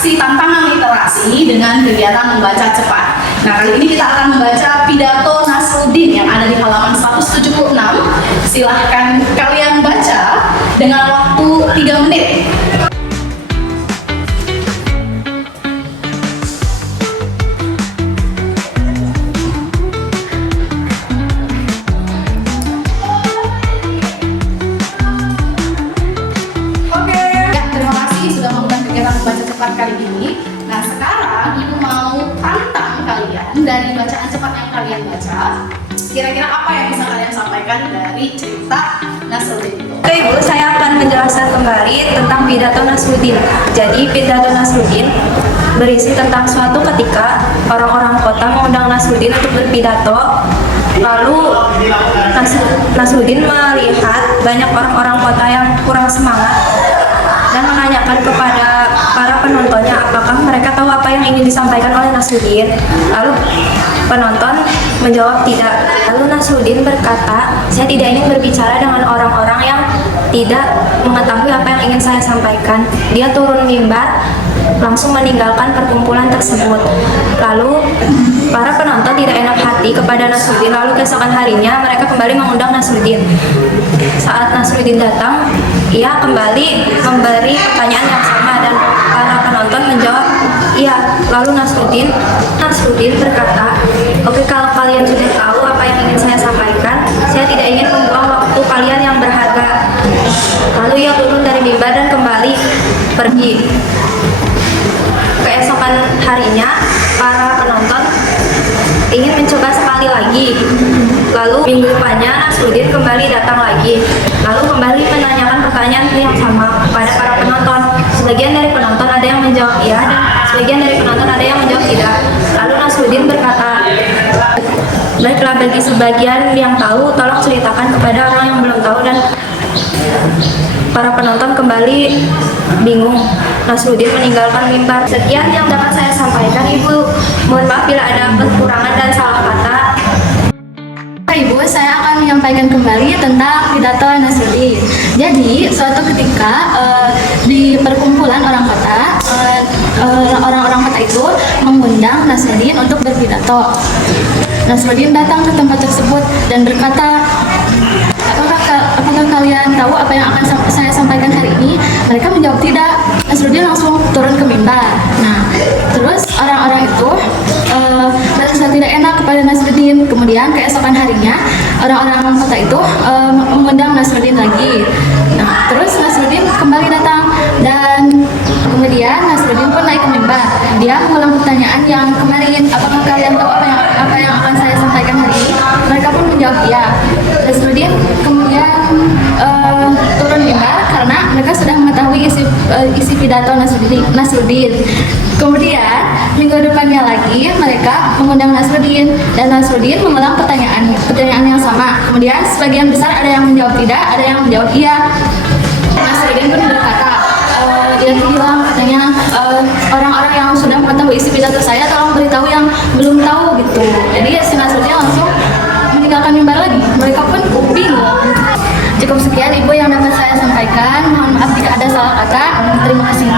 aksi tantangan literasi dengan kegiatan membaca cepat. Nah, kali ini kita akan membaca pidato Nasruddin yang ada di halaman 176. Silahkan kalian baca dengan waktu 3 menit. Baca cepat kali ini. Nah, sekarang Ibu mau tantang kalian dari bacaan cepat yang kalian baca. Kira-kira apa yang bisa kalian sampaikan dari cerita Nasruddin itu? Oke Ibu, saya akan menjelaskan kembali tentang pidato Nasruddin. Jadi pidato Nasruddin berisi tentang suatu ketika orang-orang kota mengundang Nasruddin untuk berpidato. Lalu Nasruddin melihat banyak orang-orang kota yang kurang semangat dan menanyakan kepada para penontonnya apakah mereka tahu apa yang ingin disampaikan oleh Nasruddin. Lalu penonton menjawab tidak. Lalu Nasruddin berkata, saya tidak ingin berbicara dengan orang-orang yang tidak mengetahui apa yang ingin saya sampaikan. Dia turun mimbar, langsung meninggalkan perkumpulan tersebut. Lalu para penonton tidak enak hati kepada Nasruddin. Lalu keesokan harinya mereka kembali mengundang Nasruddin. Saat Nasruddin datang, ia kembali memberi pertanyaan yang sama dan para penonton menjawab iya. Lalu Nasruddin berkata, oke, kalau kalian sudah tahu apa yang ingin saya sampaikan, saya tidak ingin membuang waktu kalian yang berharga. Lalu ia turun dari mimbar dan kembali pergi. Keesokan harinya para penonton ingin mencoba sekali lagi. Lalu minggu depannya Nasruddin kembali datang lagi. Lalu kembali menanyakan pertanyaan yang sama kepada para penonton. Sebagian dari penonton ada yang menjawab iya dan sebagian dari penonton ada yang menjawab tidak. Lalu Nasruddin berkata, baiklah, bagi sebagian yang tahu tolong ceritakan kepada orang yang belum tahu. Dan para penonton kembali bingung. Nasruddin meninggalkan mimbar. Sekian yang dapat saya sampaikan, Ibu. Mohon maaf bila ada kekurangan dan salah kata. Ibu, saya akan menyampaikan kembali tentang pidato Nasruddin. Jadi, suatu ketika di perkumpulan orang kota, orang-orang kota itu mengundang Nasruddin untuk berpidato. Nasruddin datang ke tempat tersebut dan berkata, apakah kalian tahu apa yang akan saya sampaikan hari ini? Mereka menjawab tidak. Nasruddin langsung turun ke mimbar. Nah, terus orang-orang itu merasa tidak enak kepada Nasruddin. Kemudian keesokan harinya orang-orang kota itu mengundang Nasruddin lagi. Nah, terus Nasruddin kembali datang dan kemudian Nasruddin pun naik ke mimbar. Dia mengulang pertanyaan yang kemarin, apakah kalian tahu apa yang akan saya sampaikan hari ini? Mereka pun menjawab iya. Nasruddin kemudian turun mimbar karena mereka sudah mengetahui isi pidato Nasruddin. Kemudian minggu depannya lagi mereka mengundang Nasruddin dan Nasruddin mengulang pertanyaan yang sama. Kemudian sebagian besar ada yang menjawab tidak, ada yang menjawab iya. Nasruddin pun berkata, dia bilang katanya, orang-orang yang sudah mengetahui isi pidato saya tolong beritahu yang belum tahu gitu. Jadi si Nasruddin langsung meninggalkan mimbar lagi. Mereka pun bingung. Cukup sekian Ibu yang dapat saya sampaikan. Mohon maaf jika ada salah kata. Terima kasih.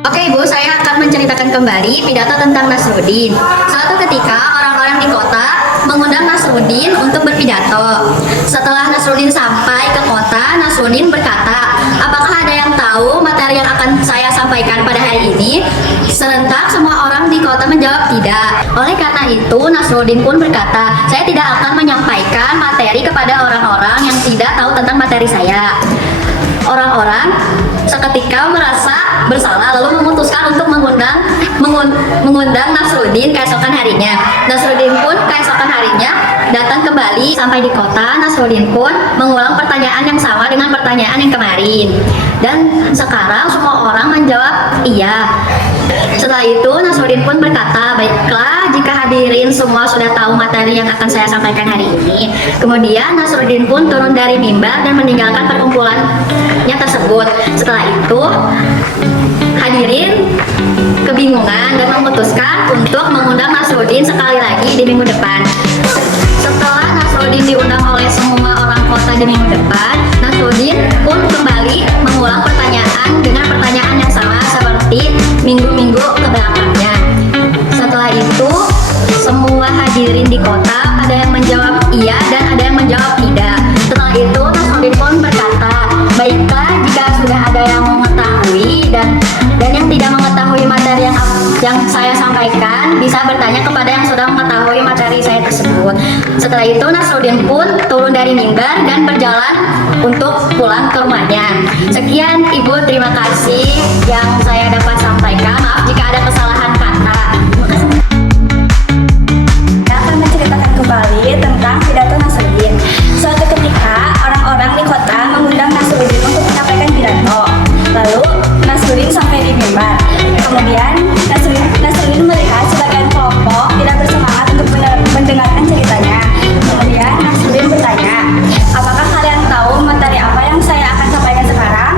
Oke Ibu, saya akan menceritakan kembali pidato tentang Nasruddin. Suatu ketika orang-orang di kota mengundang Nasruddin untuk berpidato. Setelah Nasruddin sampai ke kota, Nasruddin berkata, apakah ada yang tahu materi yang akan saya sampaikan pada hari ini? Serentak semua orang di kota menjawab tidak. Oleh karena itu Nasruddin pun berkata, saya tidak akan menyampaikan materi kepada orang-orang yang tidak tahu tentang materi saya. Orang-orang seketika merasa bersalah lalu memutuskan untuk mengundang Nasruddin keesokan harinya. Nasruddin pun keesokan harinya datang kembali. Sampai di kota, Nasruddin pun mengulang pertanyaan yang sama dengan pertanyaan yang kemarin. Dan sekarang semua orang menjawab iya. Setelah itu Nasruddin pun berkata, baiklah, jika hadirin semua sudah tahu materi yang akan saya sampaikan hari ini. Kemudian Nasruddin pun turun dari mimbar dan meninggalkan perkumpulannya tersebut. Setelah itu hadirin kebingungan dan memutuskan untuk mengundang Nasruddin sekali lagi di minggu depan. Setelah Nasruddin diundang oleh semua orang kota di minggu depan, Nasruddin pun kembali mengulang pertanyaan dengan pertanyaan yang sama seperti kota, ada yang menjawab iya dan ada yang menjawab tidak. Setelah itu Nasruddin pun berkata, baiklah jika sudah ada yang mengetahui dan yang tidak mengetahui materi yang saya sampaikan bisa bertanya kepada yang sudah mengetahui materi saya tersebut. Setelah itu Nasruddin pun turun dari mimbar dan berjalan untuk pulang ke rumahnya. Sekian Ibu, terima kasih yang saya dapat sampaikan. Maaf jika ada kesalahan kata. Terima kasih. Saya akan menceritakan kembali tentang pidato Nasruddin. Suatu ketika, orang-orang di kota mengundang Nasruddin untuk menyampaikan pidato. Lalu, Nasruddin sampai di mimbar. Kemudian, Nasruddin melihat sebagian kelompok tidak bersemangat untuk mendengarkan ceritanya. Kemudian, Nasruddin bertanya, apakah kalian tahu materi apa yang saya akan sampaikan sekarang?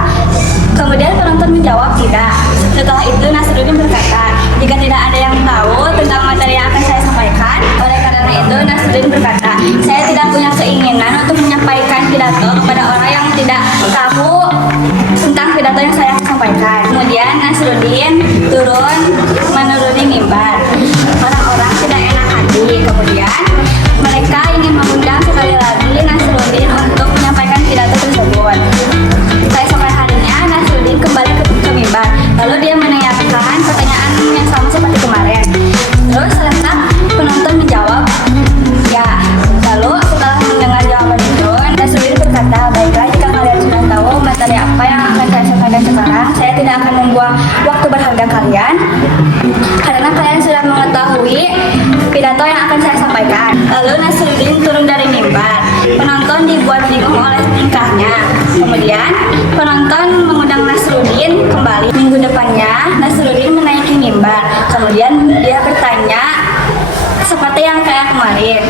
Kemudian penonton menjawab tidak. Setelah itu Nasruddin berkata, jika tidak ada yang tahu tentang materi yang akan saya sampaikan, oleh karena itu Nasruddin berkata, saya tidak punya keinginan untuk menyampaikan pidato kepada orang yang tidak tahu tentang pidato yang saya akan sampaikan. Kemudian Nasruddin turun menuruni mimbar. Orang-orang tidak enak hati. Kemudian mereka ingin mengundang sekali lagi Nasruddin untuk menyampaikan pidato tersebut. Keesokan harinya Nasruddin kembali ke mimbar. Lalu dia menanyakan pertanyaan yang sama seperti kemarin. Terus serentak penonton menjawab ya. Lalu setelah mendengar jawaban itu, Nasruddin berkata, baiklah jika kalian sudah tahu materi apa yang akan saya sampaikan sekarang, saya tidak akan membuang waktu berharga kalian karena kalian sudah mengetahui pidato yang akan saya sampaikan. Lalu Nasruddin turun dari mimbar. Penonton dibuat bingung oleh tingkahnya. Kemudian penonton mengundang Nasruddin kembali. Minggu depannya Nasruddin menaiki mimbar. Kemudian dia bertanya seperti yang kayak kemarin.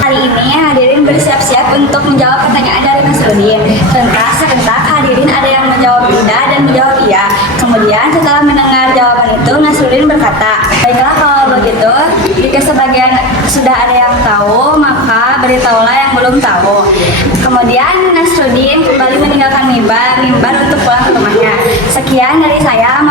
Hari ini hadirin bersiap-siap untuk menjawab pertanyaan dari Nasruddin. Serentak hadirin ada yang menjawab tidak dan menjawab iya. Kemudian setelah mendengar jawaban itu Nasruddin berkata, baiklah kalau begitu, jika sebagian sudah ada yang tahu, maka beritahulah yang belum tahu. Kemudian Nasruddin kembali meninggalkan mimbar untuk pulang ke rumahnya. Sekian dari saya.